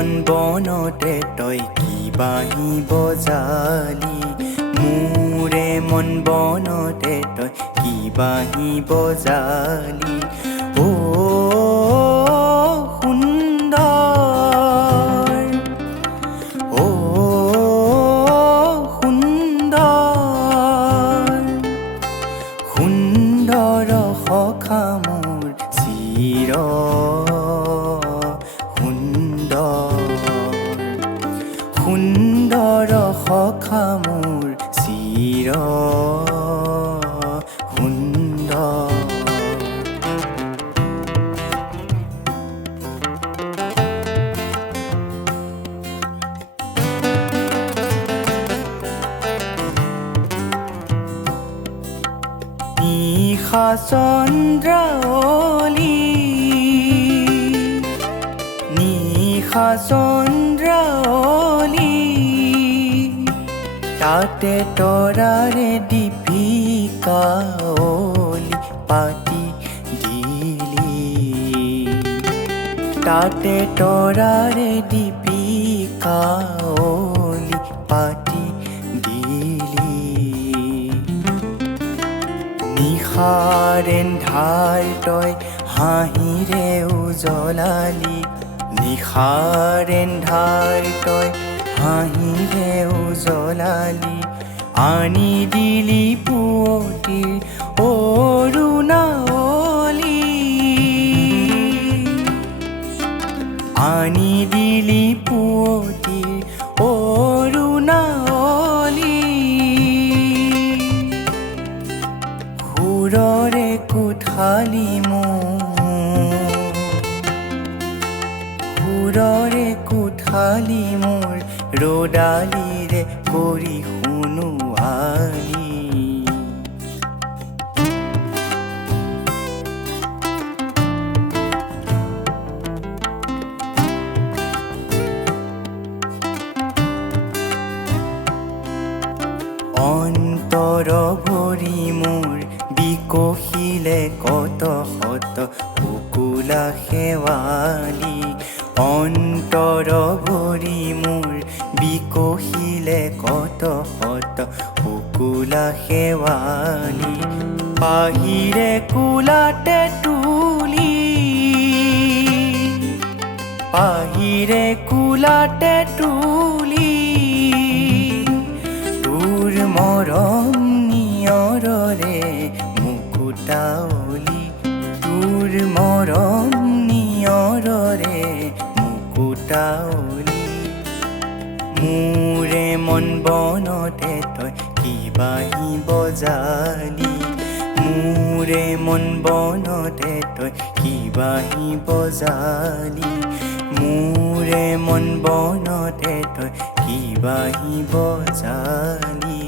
মন বনতে তই কি বাঁহী বজালি মোৰে মন বনতে তই কি বাঁহী বজালি অ সুন্দৰ অ সুন্দৰ সুন্দৰ সখা মোৰ চিৰ সুন্দৰ সখা মোৰ চিৰ সুন্দৰ নিশা চন্দ্ৰাৱলী নিশা চন্দ্ৰাৱলী তাতে তৰাৰে দীপিকা অলি পাতি দিলি তাতে তৰাৰে দীপিকা অলি পাতি দিলি নিশাৰ এন্ধাৰ তই হাঁহিৰে উজলালি নিশাৰ এন্ধাৰ তই হাঁহিৰে উজলালি আনি দিলি পুৱতিৰ অৰুণাৱলী আনি দিলি পুৱতিৰ অৰুণাৱলী সুৰৰে কোঠালি সুৰৰে কোঠালি মোৰ ৰদালিৰে কৰি শুনোৱালি অন্তৰ ভৰি মোৰ বিকশিলে কত শত কুকুলা শেৱালি অন্তৰ ভৰি মোৰ বিকশিলে কত শত কুকুলা শেৱালি পাহিৰে কোলাতে তুলি পাহিৰে কোলাতে তুলি তোৰ মৰম নিয়ৰৰে মুকুতাৱলী তোৰ মৰম নিয়ৰৰে মুকুতাৱলী মোৰে মন বনতে তই কি বাঁহী বজালি মোৰে মন বনতে তই কি বাঁহী বজালি মোৰে মন বনতে তই কি বাঁহী বজালি